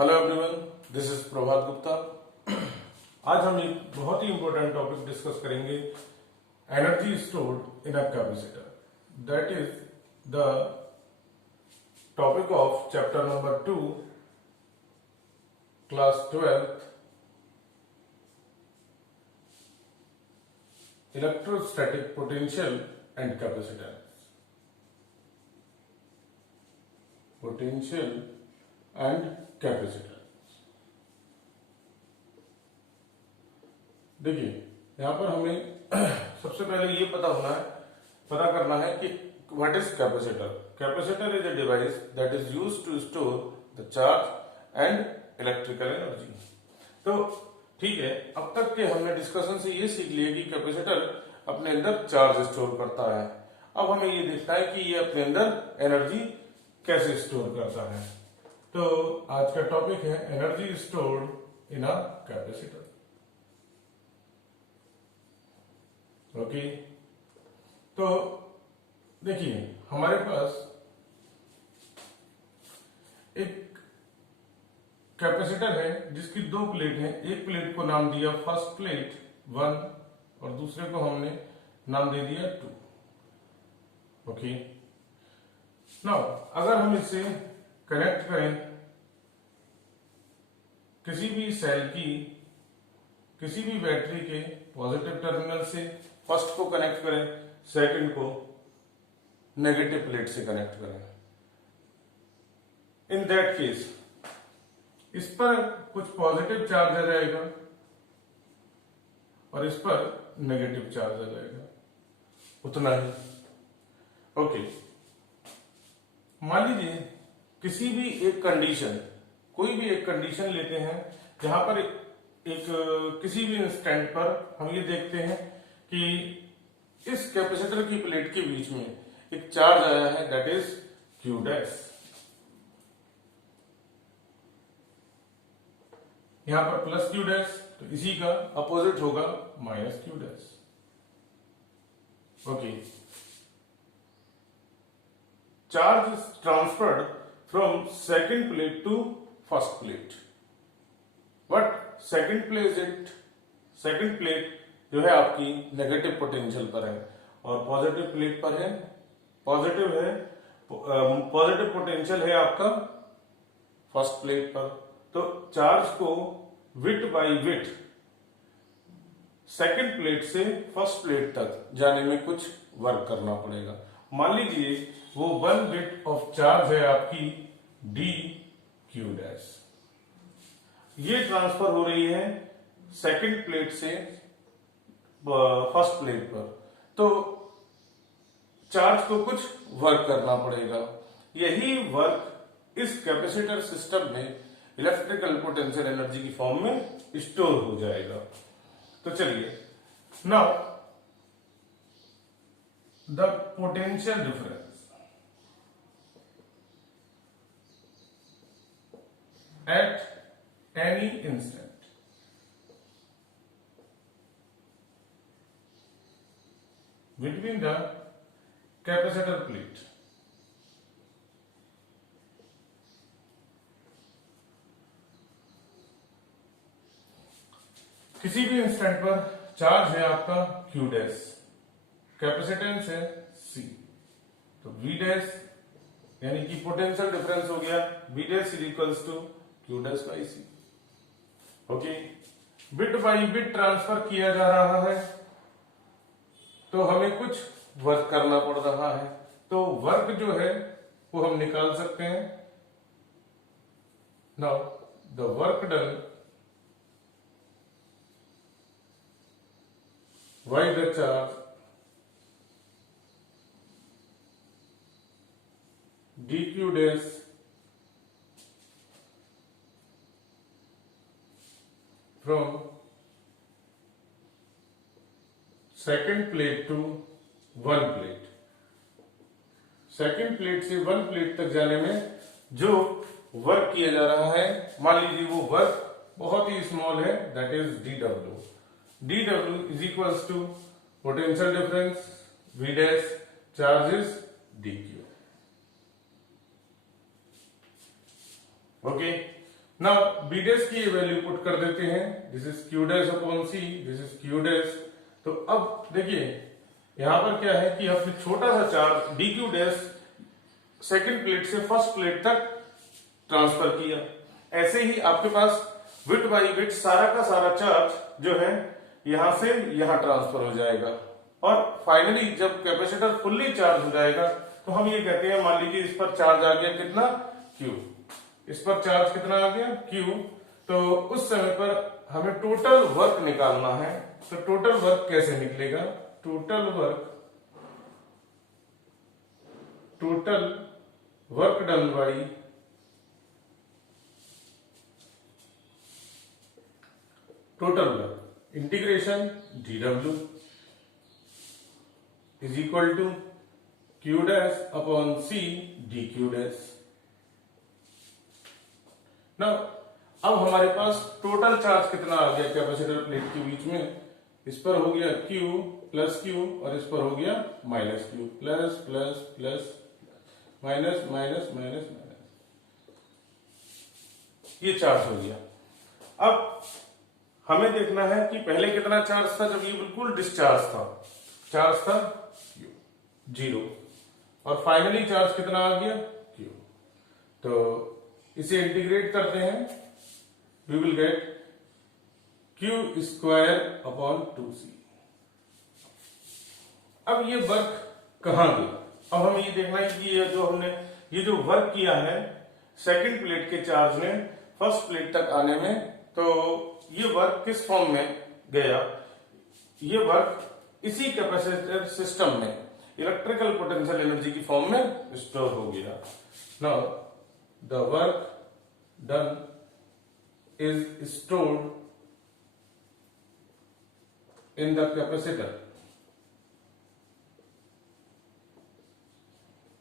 Hello everyone, this is प्रभात गुप्ता। आज हम एक बहुत ही इंपॉर्टेंट टॉपिक डिस्कस करेंगे, energy stored in a capacitor. That is the topic of chapter number 2, class 12th, electrostatic potential and capacitance. Potential and capacitance. देखिए, यहां पर हमें सबसे पहले ये पता करना है कि what is capacitor. Capacitor is a device that is used to store the charge and electrical energy. तो ठीक है, अब तक के हमने डिस्कशन से ये सीख लिया कि कैपेसिटर अपने अंदर चार्ज स्टोर करता है। अब हमें ये देखना है कि ये अपने अंदर एनर्जी कैसे स्टोर करता है। तो आज का टॉपिक है energy stored in a capacitor. Okay, तो देखिए, हमारे पास एक कैपेसिटर है जिसकी दो प्लेट है। एक प्लेट को नाम दिया फर्स्ट प्लेट 1 और दूसरे को हमने नाम दे दिया 2। ओके, नाउ अगर हम इसे कनेक्ट करें किसी भी सेल की किसी भी बैटरी के पॉजिटिव टर्मिनल से, फर्स्ट को कनेक्ट करें, सेकंड को नेगेटिव प्लेट से कनेक्ट करें। इन दैट केस इस पर कुछ पॉजिटिव चार्ज आ जाएगा और इस पर नेगेटिव चार्ज आ जाएगा, उतना ही। ओके, मान लीजिए किसी भी एक कंडीशन, कोई भी एक कंडीशन लेते हैं जहां पर एक किसी भी इंस्टेंट पर हम ये देखते हैं कि इस कैपेसिटर की प्लेट के बीच में एक चार्ज आया है, दैट इज क्यू डैश। यहां पर प्लस क्यू डैश, तो इसी का अपोजिट होगा minus Q dash. Okay, charge transferred from second plate to first plate. But second plate जो है आपकी नेगेटिव पोटेंशियल पर है और पॉजिटिव प्लेट पर है पॉजिटिव पोटेंशियल है आपका फर्स्ट प्लेट पर। तो चार्ज को विट बाय विट सेकंड प्लेट से फर्स्ट प्लेट तक जाने में कुछ वर्क करना पड़ेगा। मान लीजिए वो 1 बिट ऑफ चार्ज है आपकी डी क्यू डैश। ये ट्रांसफर हो रही है सेकंड प्लेट से फर्स्ट प्लेट पर, तो चार्ज को कुछ वर्क करना पड़ेगा। यही वर्क इस कैपेसिटर सिस्टम में इलेक्ट्रिकल पोटेंशियल एनर्जी की फॉर्म में स्टोर हो जाएगा। तो चलिए, now the potential difference at any instant between the capacitor plate किसी भी इंस्टेंट पर चार्ज है आपका Q डैश, कैपेसिटेंस है C, तो V डैश यानी कि पोटेंशियल डिफरेंस हो गया V dash is equals to Q dash by C। Okay, bit by bit transfer किया जा रहा है तो हमें कुछ वर्क करना पड़ रहा है। तो वर्क जो है वो हम निकाल सकते हैं। Now the work done by the charge dq dash from second plate to one plate। Second plate से 1 प्लेट तक जाने में जो वर्क किया जा रहा है, मान लीजिए वो वर्क बहुत ही स्मॉल है, that is dw। dw is equals to potential difference v dash, charge is dq। ओके, नाउ बी डैश की वैल्यू पुट कर देते हैं, this is Q dash upon C, this is Q dash. तो अब देखिए यहां पर क्या है कि हमने छोटा सा charge D Q dash second plate से फर्स्ट प्लेट तक ट्रांसफर किया। ऐसे ही आपके पास बिट बाई बिट सारा का सारा चार्ज जो है यहां से यहां ट्रांसफर हो जाएगा, और फाइनली जब कैपेसिटर फुल्ली चार्ज हो जाएगा तो हम ये कहते हैं, मान लीजिए इस पर चार्ज आ गया कितना Q, इस पर चार्ज कितना आ गया Q, तो उस समय पर हमें टोटल वर्क निकालना है। तो टोटल वर्क कैसे निकलेगा, total work done by total work integration dw is equal to Q dash upon C dQ dash. ना अब हमारे पास टोटल चार्ज कितना आ गया कैपेसिटर प्लेट के बीच में, इस पर हो गया Q प्लस Q और इस पर हो गया minus Q, plus plus plus minus minus minus minus, ये चार्ज हो गया। अब हमें देखना है कि पहले कितना चार्ज था जब ये बिल्कुल डिस्चार्ज था, चार्ज था जीरो, और फाइनली चार्ज कितना आ गया Q। तो इसे इंटीग्रेट करते हैं, we will get Q square upon 2C। अब ये वर्क कहां गया, अब हमें ये देखना है कि ये जो वर्क किया है सेकंड प्लेट के चार्ज ने फर्स्ट प्लेट तक आने में, तो ये वर्क किस फॉर्म में गया, ये वर्क इसी कैपेसिटर सिस्टम में इलेक्ट्रिकल पोटेंशियल एनर्जी की फॉर्म में स्टोर हो गया। Now the work done is stored in the capacitor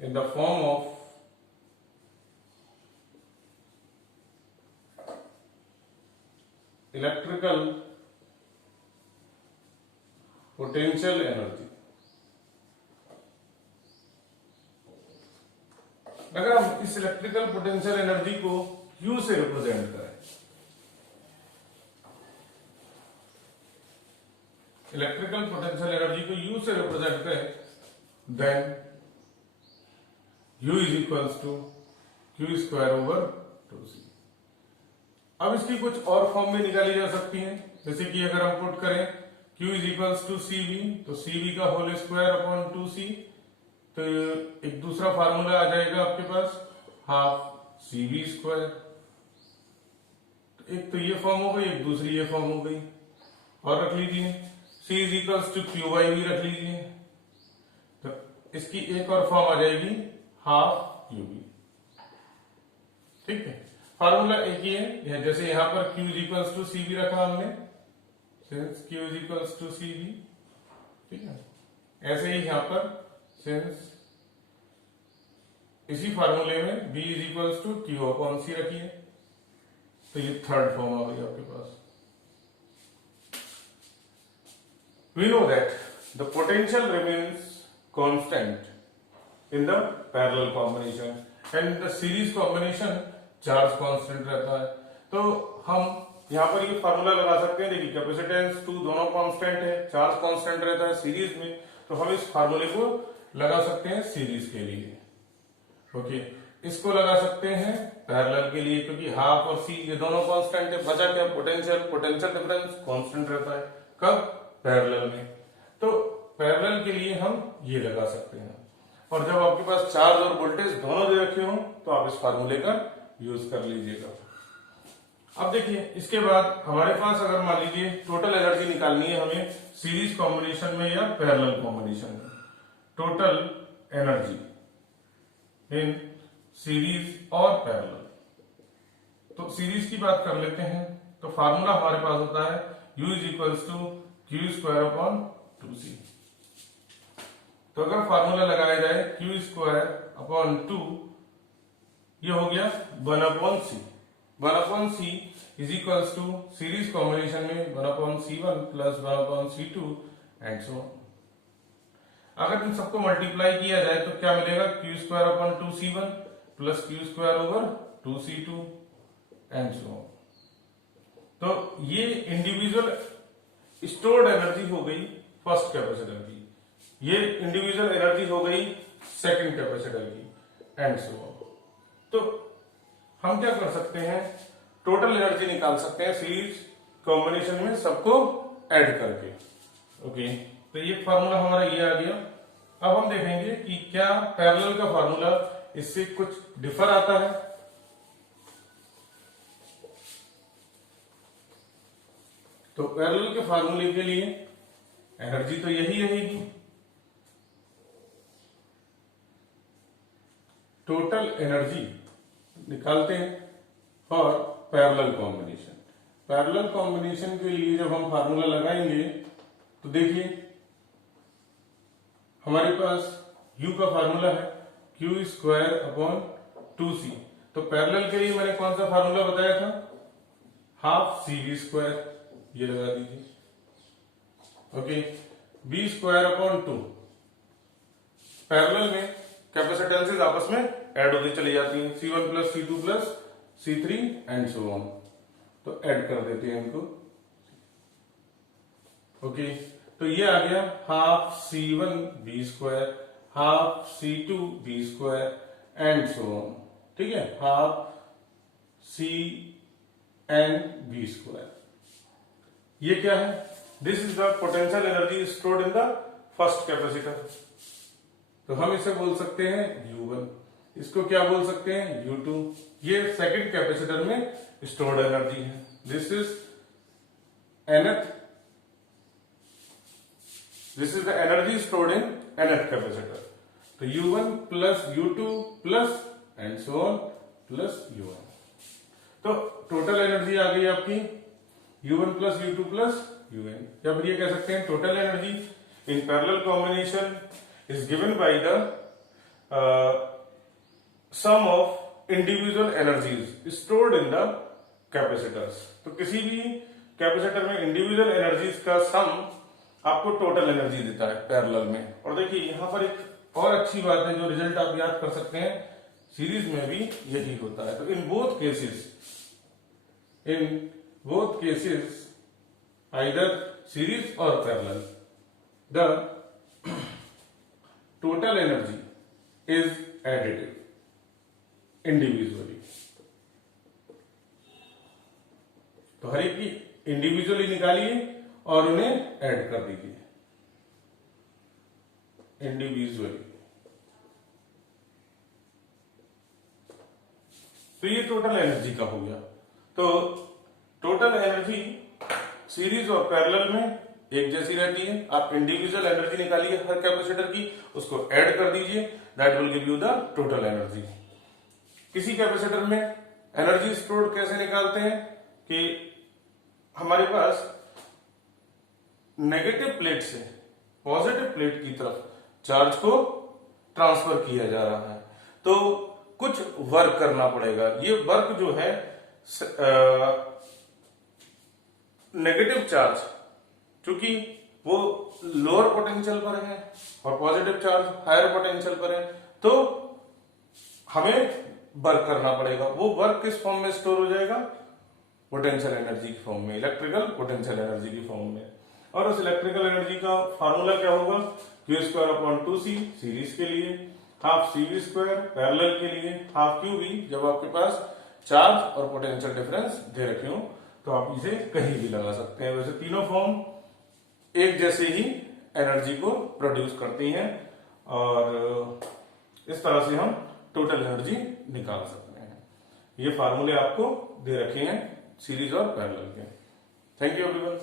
in the form of electrical potential energy। अगर हम इस इलेक्ट्रिकल पोटेंशियल एनर्जी को Q से रिप्रेजेंट करें, इलेक्ट्रिकल पोटेंशियल एनर्जी को U से रिप्रेजेंट करें, then U is equals to Q square over 2C। अब इसकी कुछ और फॉर्म में निकाली जा सकती है, जैसे कि अगर हम पुट करें Q is equals to CV, तो CV का होल स्क्वायर अपॉन 2C, तो एक दूसरा फार्मूला आ जाएगा आपके पास हाफ CV स्क्वायर। तो एक तो ये फॉर्म हो गई, एक दूसरी ये फॉर्म हो गई, और रख लीजिए C is equals to QY भी रख लीजिए, तो इसकी एक और फॉर्म आ जाएगी हाफ QB। ठीक है, फार्मूला एक ही है, जैसे यहां पर Q is equals to CV रखा हमने, since Q is equals to CV, ठीक है, ऐसे ही यहां पर सिंस इसी फार्मूले में B is equals to Q upon C रखिए, तो ये थर्ड फॉर्म आ गई आपके पास। We know that the potential remains constant in the parallel combination and in the series combination charge constant रहता है। तो हम यहाँ पर ये फार्मूला लगा सकते हैं, देखिए कैपेसिटेंस 2 दोनों कांस्टेंट है, चार्ज कांस्टेंट रहता है सीरीज में, तो हम इस फार्मूले को लगा सकते हैं सीरीज के लिए। ओके, इसको लगा सकते हैं पैरेलल के लिए, क्योंकि हाफ और सी ये दोनों कांस्टेंट है, बचा क्या पोटेंशियल डिफरेंस कांस्टेंट रहता है, कब पैरेलल में, तो पैरेलल के लिए हम ये लगा सकते हैं। और जब आपके पास चार्ज और वोल्टेज दोनों दे रखे हो तो आप इस फार्मूले का यूज कर लीजिएगा। अब देखिए इसके बाद हमारे पास अगर मान लीजिए टोटल एनर्जी निकालनी है हमें सीरीज कॉम्बिनेशन में या पैरेलल कॉम्बिनेशन में, टोटल एनर्जी इन सीरीज और पैरेलल, तो सीरीज की बात कर लेते हैं, तो फार्मूला हमारे पास होता है U is equals to Q square upon 2C। तो अगर फार्मूला लगाया जाए Q स्क्वायर अपॉन 2, ये हो गया 1 upon C, 1 upon C is equals to series combination में 1 upon C1 plus 1 upon C2 and so on. अगर इन सबको मल्टीप्लाई किया जाए तो क्या मिलेगा, Q square upon 2C1 plus Q square over 2C2 and so on. तो ये इंडिविजुअल स्टोर्ड एनर्जी हो गई फर्स्ट कैपेसिटर की, ये इंडिविजुअल एनर्जी हो गई सेकंड कैपेसिटर की एंड सो ऑन। तो हम क्या कर सकते हैं, टोटल एनर्जी निकाल सकते हैं सीरीज कॉम्बिनेशन में सबको ऐड करके। ओके, तो ये फार्मूला हमारा ये आ गया। अब हम देखेंगे कि क्या पैरेलल का फार्मूला इससे कुछ डिफर आता है। तो पैरेलल के फार्मूले के लिए एनर्जी तो यही रहेगी, टोटल एनर्जी निकालते हैं for parallel combination. Parallel combination के लिए जब हम फार्मूला लगाएंगे तो देखिए हमारे पास U का फार्मूला है Q स्क्वायर अपॉन 2C। तो पैरेलल के लिए मैंने कौन सा फार्मूला बताया था, हाफ CV स्क्वायर, ये लगा दीजिए। Okay, B square upon 2। Parallel में कैपेसिटेंसेस आपस में ऐड होती चली जाती हैं, C1 plus C2 plus C3 and so on. तो ऐड कर देते हैं इनको। ओके, तो ये आ गया half C1 B square, half C2 B square and so on. ठीक है, हाफ CN B स्क्वायर। ये क्या है, this is the potential energy stored in the first capacitor. तो हम इसे बोल सकते हैं U1, इसको क्या बोल सकते हैं U2। ये सेकंड कैपेसिटर में स्टोर्ड एनर्जी है। This is nth, this is the energy stored in nth capacitor. तो U1 plus U2 plus and so on plus U1। तो टोटल एनर्जी आ गई आपकी U1 plus U2 plus UN। या फिर ये कह सकते हैं total energy in parallel combination is given by the sum of individual energies stored in the capacitors। तो किसी भी कैपेसिटर में इंडिविजुअल एनर्जीज का सम आपको टोटल एनर्जी देता है पैरेलल में। और देखिए यहां पर एक और अच्छी बात है जो रिजल्ट आप याद कर सकते हैं, सीरीज में भी यही होता है। तो in both cases either series और parallel the total energy is additive individually। तो हर एक की इंडिविजुअली निकालिए और उन्हें ऐड कर दीजिए इंडिविजुअली। तो ये टोटल एनर्जी का हो गया। तो टोटल एनर्जी सीरीज और पैरेलल में एक जैसी रहती है। आप इंडिविजुअल एनर्जी निकालिए हर कैपेसिटर की, उसको ऐड कर दीजिए, that will give you the total energy. किसी कैपेसिटर में एनर्जी स्टोर्ड कैसे निकालते हैं कि हमारे पास नेगेटिव प्लेट से पॉजिटिव प्लेट की तरफ चार्ज को ट्रांसफर किया जा रहा है, तो कुछ वर्क करना पड़ेगा। ये वर्क जो है नेगेटिव चार्ज क्योंकि वो लोअर पोटेंशियल पर है और पॉजिटिव चार्ज हायर पोटेंशियल पर है, तो हमें वर्क करना पड़ेगा। वो वर्क किस फॉर्म में स्टोर हो जाएगा, पोटेंशियल एनर्जी की फॉर्म में, इलेक्ट्रिकल पोटेंशियल एनर्जी की फॉर्म में। और उस इलेक्ट्रिकल एनर्जी का फार्मूला क्या होगा, Q square upon 2C series के लिए, हाफ CV स्क्वायर पैरेलल के लिए, हाफ QV जब आपके पास चार्ज और पोटेंशियल डिफरेंस दे रखे हो तो आप इसे कहीं भी लगा सकते हैं। वैसे तीनों फॉर्म एक जैसे ही एनर्जी को प्रोड्यूस करती हैं और इस तरह से हम टोटल एनर्जी निकाल सकते हैं। ये फार्मूले आपको दे रखे हैं सीरीज और पैरेलल के। Thank you everyone.